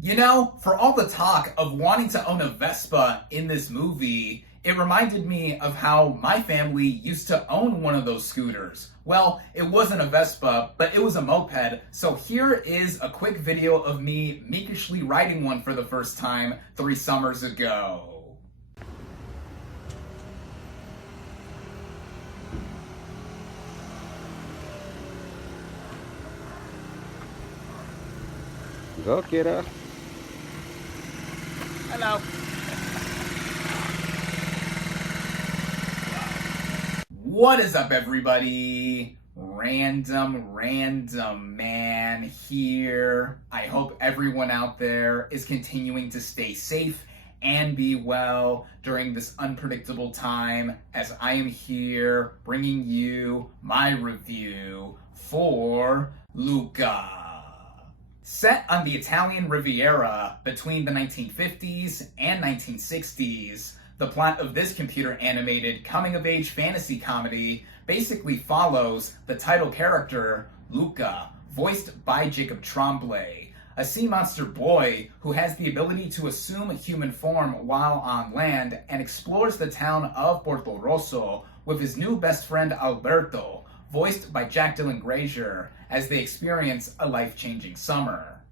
You know, for all the talk of wanting to own a Vespa in this movie, it reminded me of how my family used to own one of those scooters. Well, it wasn't a Vespa, but it was a moped, so here is a quick video of me meekishly riding one for the first time 3 summers ago. Go, kiddo. Hello. What is up, everybody? Random Man here. I hope everyone out there is continuing to stay safe and be well during this unpredictable time, as I am here bringing you my review for Luca. Set on the Italian Riviera between the 1950s and 1960s, the plot of this computer-animated coming-of-age fantasy comedy basically follows the title character, Luca, voiced by Jacob Tremblay, a sea monster boy who has the ability to assume human form while on land and explores the town of Porto Rosso with his new best friend Alberto, voiced by Jack Dylan Grazer, as they experience a life-changing summer.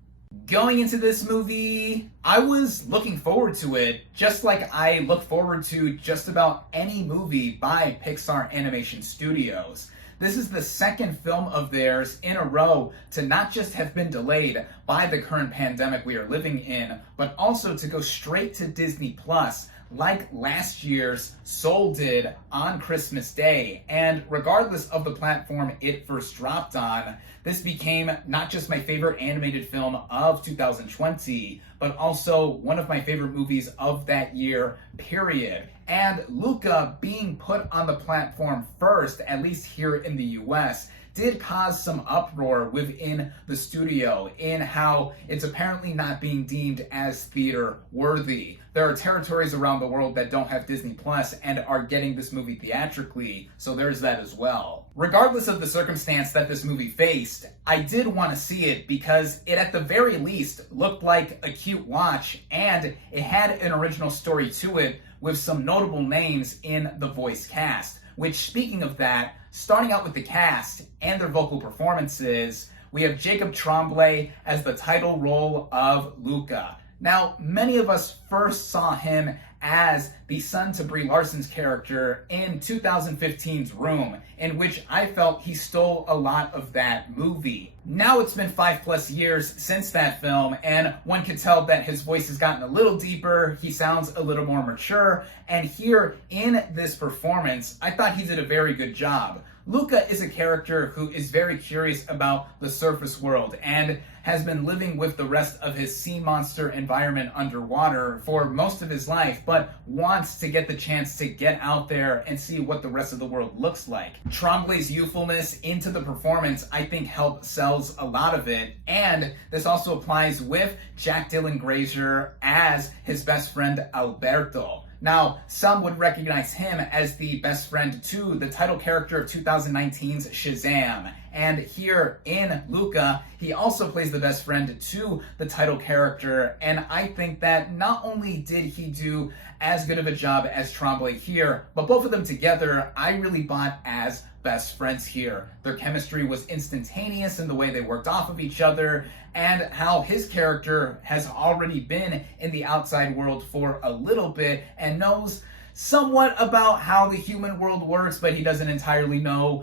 Going into this movie, I was looking forward to it, just like I look forward to just about any movie by Pixar Animation Studios. This is the second film of theirs in a row to not just have been delayed by the current pandemic we are living in, but also to go straight to Disney Plus, like last year's Soul did on Christmas Day. And regardless of the platform it first dropped on, this became not just my favorite animated film of 2020, but also one of my favorite movies of that year, period. And Luca being put on the platform first, at least here in the US, did cause some uproar within the studio in how it's apparently not being deemed as theater worthy. There are territories around the world that don't have Disney Plus and are getting this movie theatrically, so there's that as well. Regardless of the circumstance that this movie faced, I did want to see it because it at the very least looked like a cute watch, and it had an original story to it with some notable names in the voice cast. Which, speaking of that, starting out with the cast and their vocal performances, we have Jacob Tremblay as the title role of Luca. Now, many of us first saw him as the son to Brie Larson's character in 2015's Room, in which I felt he stole a lot of that movie. Now it's been 5+ years since that film, and one can tell that his voice has gotten a little deeper, he sounds a little more mature, and here in this performance, I thought he did a very good job. Luca is a character who is very curious about the surface world and has been living with the rest of his sea monster environment underwater for most of his life, but wants to get the chance to get out there and see what the rest of the world looks like. Tremblay's youthfulness into the performance, I think, sells a lot of it, and this also applies with Jack Dylan Grazer as his best friend Alberto. Now, some would recognize him as the best friend to the title character of 2019's Shazam. And here in Luca, he also plays the best friend to the title character. And I think that not only did he do as good of a job as Tremblay here, but both of them together, I really bought as best friends here. Their chemistry was instantaneous in the way they worked off of each other, and how his character has already been in the outside world for a little bit and knows somewhat about how the human world works, but he doesn't entirely know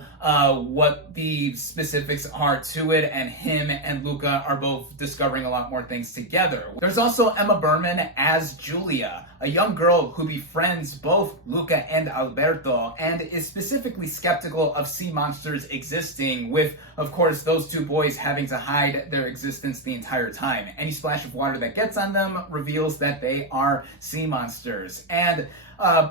what the specifics are to it, and him and Luca are both discovering a lot more things together. There's also Emma Berman as Julia, a young girl who befriends both Luca and Alberto and is specifically skeptical of sea monsters existing, with, of course, those two boys having to hide their existence the entire time. Any splash of water that gets on them reveals that they are sea monsters. And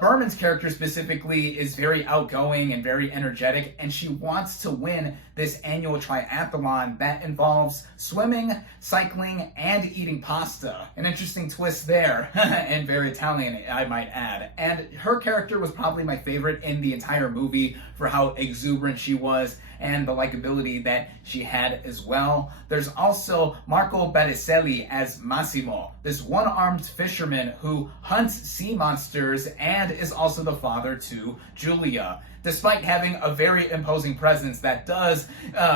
Berman's character specifically is very outgoing and very energetic, and she wants to win this annual triathlon that involves swimming, cycling, and eating pasta. An interesting twist there, and very Italian, I might add. And her character was probably my favorite in the entire movie for how exuberant she was and the likability that she had as well. There's also Marco Battiselli as Massimo, this one-armed fisherman who hunts sea monsters and is also the father to Giulia. Despite having a very imposing presence that does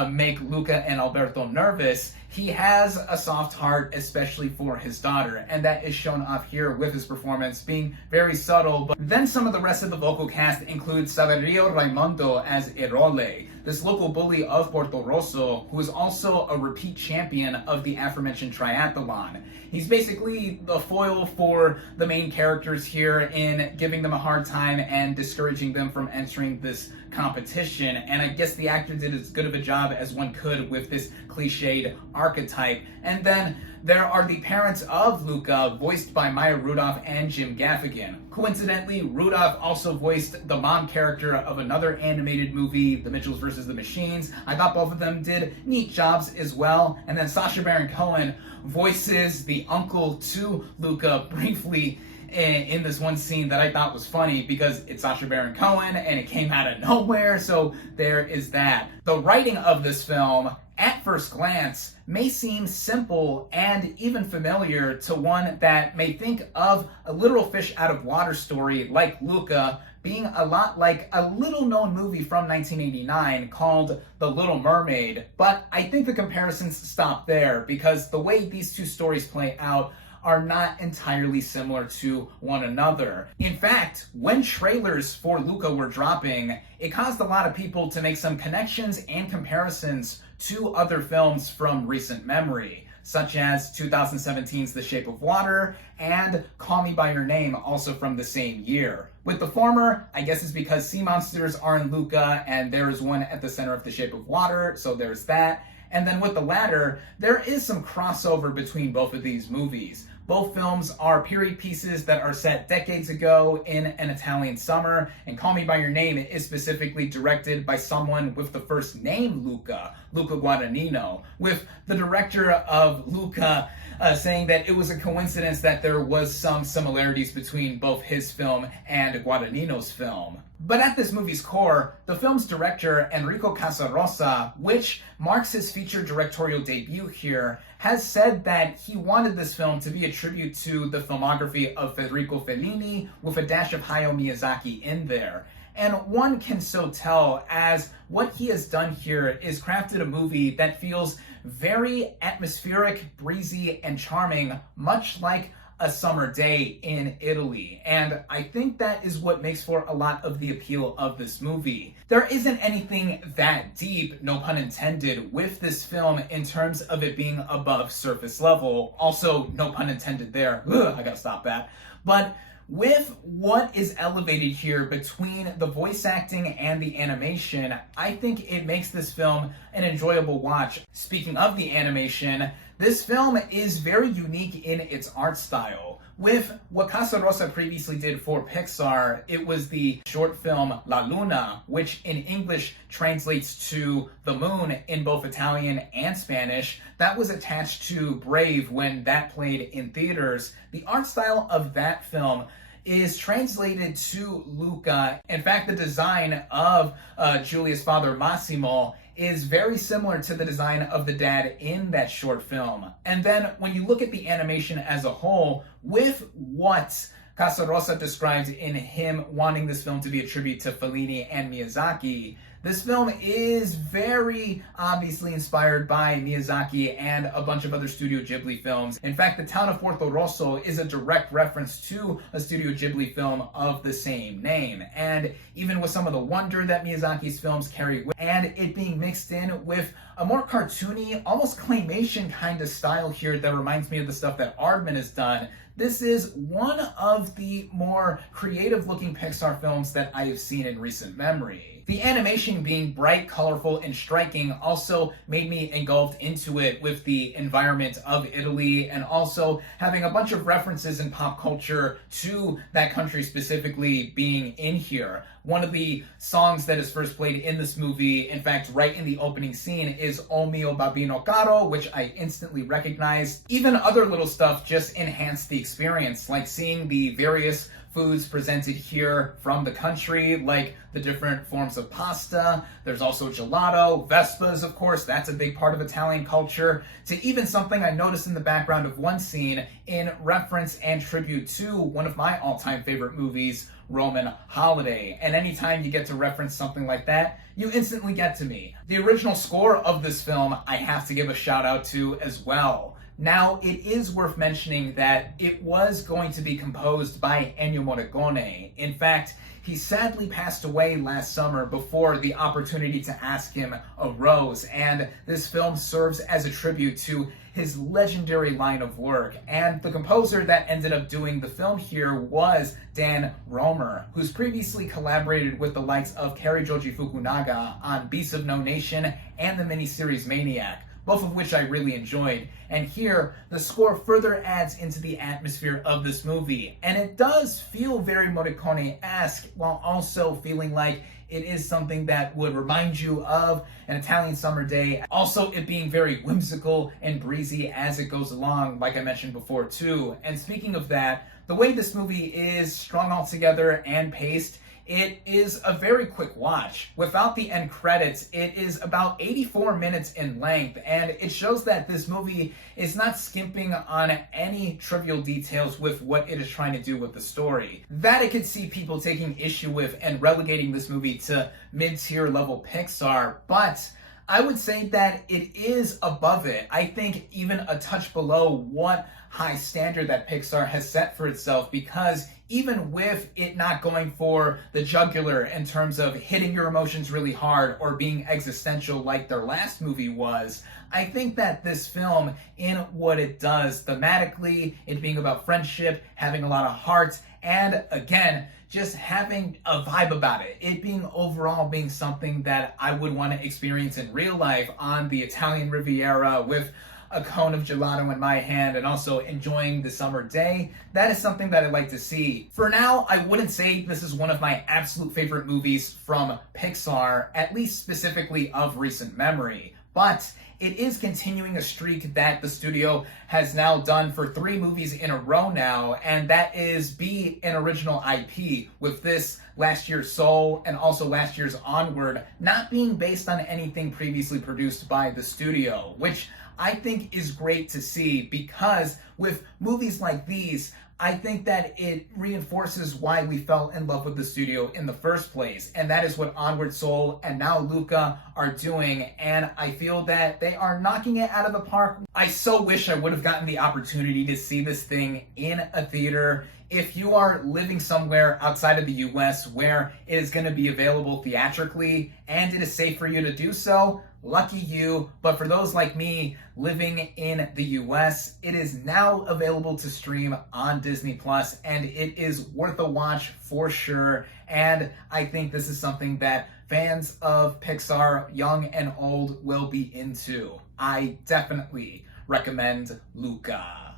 make Luca and Alberto nervous, he has a soft heart, especially for his daughter, and that is shown off here with his performance being very subtle. But then some of the rest of the vocal cast include Saverio Raimondo as Erole, this local bully of Porto Rosso, who is also a repeat champion of the aforementioned triathlon. He's basically the foil for the main characters here in giving them a hard time and discouraging them from entering this competition. And I guess the actor did as good of a job as one could with this cliched archetype. And then there are the parents of Luca, voiced by Maya Rudolph and Jim Gaffigan. Coincidentally, Rudolph also voiced the mom character of another animated movie, The Mitchells vs. the Machines. I thought both of them did neat jobs as well. And then Sacha Baron Cohen voices the uncle to Luca briefly in this one scene that I thought was funny because it's Sacha Baron Cohen and it came out of nowhere, so there is that. The writing of this film, at first glance, may seem simple and even familiar to one that may think of a literal fish out of water story like Luca being a lot like a little-known movie from 1989 called The Little Mermaid. But I think the comparisons stop there because the way these two stories play out are not entirely similar to one another. In fact, when trailers for Luca were dropping, it caused a lot of people to make some connections and comparisons to other films from recent memory, such as 2017's The Shape of Water and Call Me By Your Name, also from the same year. With the former, I guess it's because sea monsters are in Luca and there is one at the center of The Shape of Water, so there's that. And then with the latter, there is some crossover between both of these movies. Both films are period pieces that are set decades ago in an Italian summer, and Call Me By Your Name is specifically directed by someone with the first name Luca Guadagnino, with the director of Luca saying that it was a coincidence that there was some similarities between both his film and Guadagnino's film. But at this movie's core, the film's director, Enrico Casarosa, which marks his feature directorial debut here, has said that he wanted this film to be a tribute to the filmography of Federico Fellini with a dash of Hayao Miyazaki in there. And one can so tell, as what he has done here is crafted a movie that feels very atmospheric, breezy, and charming, much like a summer day in Italy. And I think that is what makes for a lot of the appeal of this movie. There isn't anything that deep, no pun intended, with this film in terms of it being above surface level. Also, no pun intended there. I gotta stop that. But with what is elevated here between the voice acting and the animation, I think it makes this film an enjoyable watch. Speaking of the animation, this film is very unique in its art style. With what Casarosa previously did for Pixar, it was the short film La Luna, which in English translates to the moon in both Italian and Spanish. That was attached to Brave when that played in theaters. The art style of that film is translated to Luca. In fact, the design of Giulia's father, Massimo, is very similar to the design of the dad in that short film. And then when you look at the animation as a whole, with what Casarosa described in him wanting this film to be a tribute to Fellini and Miyazaki, this film is very obviously inspired by Miyazaki and a bunch of other Studio Ghibli films. In fact, the town of Porto Rosso is a direct reference to a Studio Ghibli film of the same name. And even with some of the wonder that Miyazaki's films carry, and it being mixed in with a more cartoony, almost claymation kind of style here that reminds me of the stuff that Aardman has done, this is one of the more creative looking Pixar films that I have seen in recent memory. The animation being bright, colorful, and striking also made me engulfed into it with the environment of Italy, and also having a bunch of references in pop culture to that country specifically being in here. One of the songs that is first played in this movie, in fact, right in the opening scene, is O Mio Babino Caro, which I instantly recognized. Even other little stuff just enhanced the experience, like seeing the various foods presented here from the country, like the different forms of pasta. There's also gelato, Vespas, of course, that's a big part of Italian culture, to even something I noticed in the background of one scene in reference and tribute to one of my all-time favorite movies, Roman Holiday. And anytime you get to reference something like that, you instantly get to me. The original score of this film, I have to give a shout out to as well. Now, it is worth mentioning that it was going to be composed by Ennio Morricone. In fact, he sadly passed away last summer before the opportunity to ask him arose, and this film serves as a tribute to his legendary line of work. And the composer that ended up doing the film here was Dan Romer, who's previously collaborated with the likes of Cary Joji Fukunaga on Beasts of No Nation and the miniseries Maniac, both of which I really enjoyed. And here, the score further adds into the atmosphere of this movie. And it does feel very Morricone-esque, while also feeling like it is something that would remind you of an Italian summer day. Also, it being very whimsical and breezy as it goes along, like I mentioned before too. And speaking of that, the way this movie is strung all together and paced, it is a very quick watch. Without the end credits, it is about 84 minutes in length, and it shows that this movie is not skimping on any trivial details with what it is trying to do with the story. That I could see people taking issue with and relegating this movie to mid-tier level Pixar, but I would say that it is above it. I think even a touch below what high standard that Pixar has set for itself, because even with it not going for the jugular in terms of hitting your emotions really hard or being existential like their last movie was, I think that this film, in what it does thematically, it being about friendship, having a lot of heart, and again, just having a vibe about it. It being overall being something that I would want to experience in real life on the Italian Riviera with a cone of gelato in my hand and also enjoying the summer day. That is something that I'd like to see. For now, I wouldn't say this is one of my absolute favorite movies from Pixar, at least specifically of recent memory, but it is continuing a streak that the studio has now done for 3 movies in a row now, and that is be an original IP, with this last year's Soul and also last year's Onward not being based on anything previously produced by the studio, which I think is great to see, because with movies like these, I think that it reinforces why we fell in love with the studio in the first place, and that is what Onward, Soul, and now Luca are doing, and I feel that they are knocking it out of the park. I so wish I would have gotten the opportunity to see this thing in a theater. If you are living somewhere outside of the US where it is going to be available theatrically and it is safe for you to do so, lucky you. But for those like me living in the US, it is now available to stream on Disney Plus, and it is worth a watch for sure. And I think this is something that fans of Pixar, young and old, will be into. I definitely recommend Luca.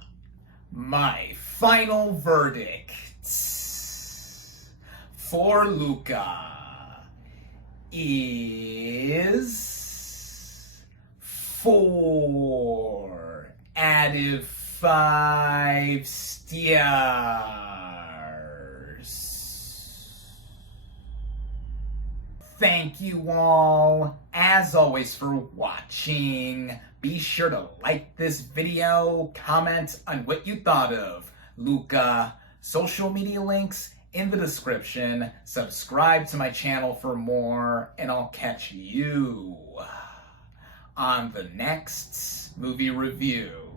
My final verdict for Luca is 4 out of 5 stars. Thank you all, as always, for watching. Be sure to like this video, comment on what you thought of Luca, social media links in the description, subscribe to my channel for more, and I'll catch you on the next movie review.